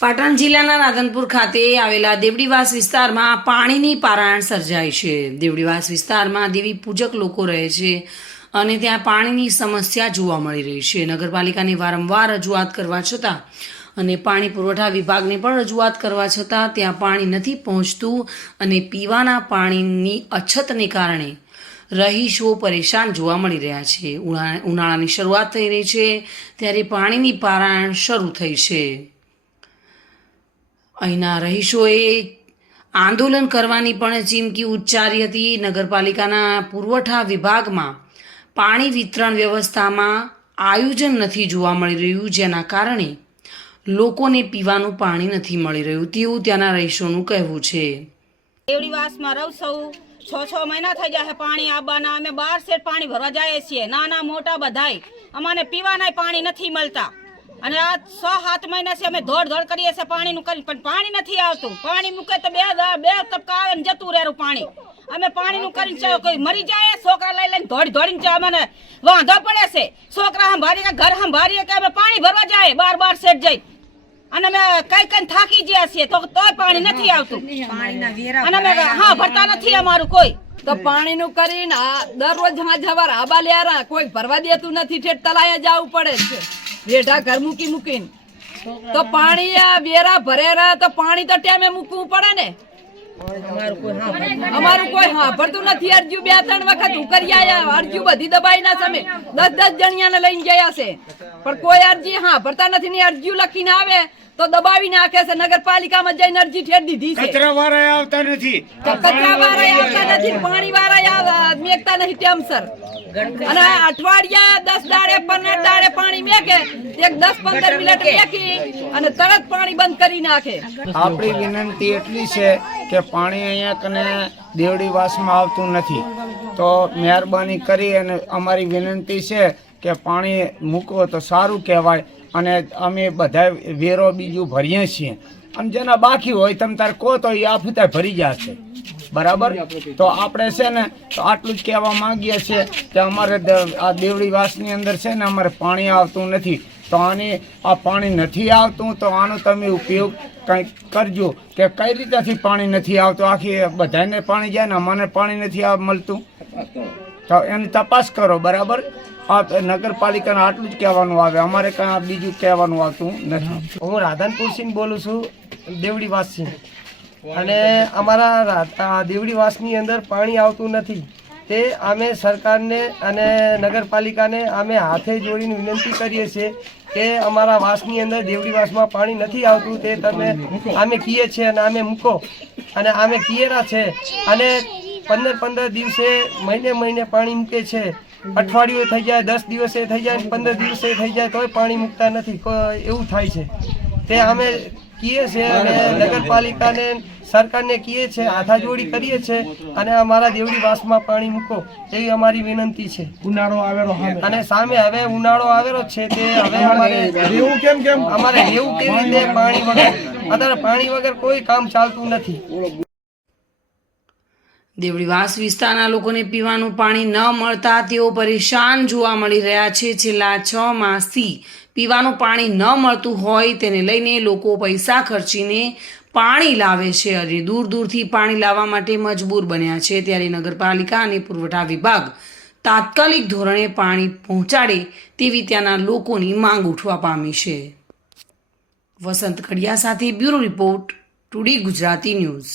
પાટણ જિલ્લાના રાધનપુર ખાતે આવેલા દેવડીવાસ વિસ્તારમાં પાણીની પારાયણ સર્જાય છે। દેવડીવાસ વિસ્તારમાં દેવી પૂજક લોકો રહે છે અને ત્યાં પાણીની સમસ્યા જોવા મળી રહી છે। નગરપાલિકાને વારંવાર રજૂઆત કરવા છતાં અને પાણી પુરવઠા વિભાગને પણ રજૂઆત કરવા છતાં ત્યાં પાણી નથી પહોંચતું અને પીવાના પાણીની અછતને કારણે રહીશો પરેશાન જોવા મળી રહ્યા છે। ઉનાળાની શરૂઆત થઈ રહી છે ત્યારે પાણીની પારાયણ શરૂ થઈ છે। અહીંના રહીશોએ આંદોલન કરવાની પણ ચીમકી ઉચ્ચારી હતી। નગરપાલિકાના પુરવઠા વિભાગમાં પાણી વિતરણ વ્યવસ્થામાં આયોજન નથી જોવા મળી રહ્યું, જેના કારણે લોકોને પીવાનું પાણી નથી મળી રહ્યું તેવું ત્યાંના રહીશોનું કહેવું છે। દેવડીવાસમાં રહું છું 6 મહિના થઈ ગયા પાણી આવવાના। અમે 12 સેટ પાણી ભરવા જઈએ છીએ, નાના મોટા બધાય। અમને પીવાના પાણી નથી મળતા અને આ 6-7 મહિનાથી અમે દોડ કરીએ છીએ પાણીનું કરી, પણ પાણી નથી આવતું। પાણી મૂકે તો બે ટપકા આવે ને જતું રહેરું પાણી। અમે પાણીનું કરીને કોઈ મરી જાય, છોકરા લઈને દોડીને અમને વાંધો પડે છે। છોકરા સંભાળીને ઘર સંભાળીએ કે અમે પાણી ભરવા જાય 12 સેટ જઈ અને અમે કઈ થાકી ગયા છીએ તોય પાણી નથી આવતું અને અમે ભરતા નથી અમારું કોઈ। તો પાણીનું કરીને દરરોજ જવાર આબા લ્યારા કોઈ ભરવા દેતું નથી, ઠેઠ તલાયા જવું પડે છે રેઢા ઘર મૂકીને। તો પાણી વેરા ભરેરા તો પાણી તો ટાઈમે મૂકવું પડે ને। અમારું કોઈ ભરતું નથી। અરજુ 2-3 વખત ઉકરી આયા, અરજુ બધી દબાઈ ના સામે 10 જણિયાને લઈને ગયા છે, પણ કોઈ અરજી ભરતા નથી ને અરજી લખીને આવે તો દબાવી નાખે છે। નગરપાલિકામાં જઈને અરજી ઠેર દીધી છે, કચરા વાળા આવતા નથી, પાણી વાળા મેકતા નથી ટાઈમસર। અને અઠવાડિયા 10 દાડે 15 દાડે પાણી મેકે, 10-15 મિનિટ મેકી અને તરત પાણી બંધ કરી નાખે। આપણી વિનંતી એટલી છે કે પાણી અહીંયા કને દેવડીવાસમાં આવતું નથી, તો મહેરબાની કરી અને અમારી વિનંતી છે કે પાણી મૂકવો તો સારું કહેવાય। અને અમે બધા વેરો બીજું ભરીએ છીએ અને જેના બાકી હોય તમે તારે કહો તો એ આફતા ભરી જશે, બરાબર। તો આપણે છે ને તો આટલું જ કહેવા માંગીએ છીએ કે અમારે આ દેવડીવાસની અંદર છે ને અમારે પાણી આવતું નથી, તો આ પાણી નથી આવતું તો આનો તમે ઉપયોગ કંઈક કરજો કે કઈ રીતેથી પાણી નથી આવતું। આખી બધાને પાણી જાય ને અમને પાણી નથી મળતું, તો એની તપાસ કરો, બરાબર। આ નગરપાલિકાને આટલું જ કહેવાનું આવે, અમારે કાંઈ બીજું કહેવાનું આવતું નથી। હું રાધનપુરથી બોલું છું, દેવડીવાસથી। અને અમારા દેવડીવાસની અંદર પાણી આવતું નથી, તે અમે સરકારને અને નગરપાલિકાને અમે હાથે જોડીને વિનંતી કરીએ છીએ કે અમારા વાસની અંદર દેવડીવાસમાં પાણી નથી આવતું, તે તમે અમે કહીએ છીએ અને અમે મૂકો અને અમે કીએરા છે। અને 15 દિવસે મહિને પાણી મૂકે છે। અઠવાડિયું થઈ જાય, 10 દિવસે થઈ જાય, 15 દિવસે થઈ જાય તોય પાણી મૂકતા નથી, એવું થાય છે। તે અમે કહીએ છીએ અને નગરપાલિકાને સરકારને કહીએ છીએ, હાથાજોડી કરીએ છીએ અને અમારા દેવડીવાસમાં પાણી મૂકો એવી અમારી વિનંતી છે। ઉનાળો આવેલો અને સામે હવે ઉનાળો આવેલો છે, તે હવે અમારે રહેવું કેવી રીતે પાણી વગર? અત્યારે પાણી વગર કોઈ કામ ચાલતું નથી। દેવડીવાસ વિસ્તારના લોકોને પીવાનું પાણી ન મળતા તેઓ પરેશાન જોવા મળી રહ્યા છે। છેલ્લા 6 માસથી પીવાનું પાણી ન મળતું હોય તેને લઈને લોકો પૈસા ખર્ચીને પાણી લાવે છે અને દૂરથી પાણી લાવવા માટે મજબૂર બન્યા છે। ત્યારે નગરપાલિકા અને પુરવઠા વિભાગ તાત્કાલિક ધોરણે પાણી પહોંચાડે તેવી ત્યાંના લોકોની માંગ ઉઠવા પામી છે। વસંત કડિયા સાથે bureau report, today Gujarati news.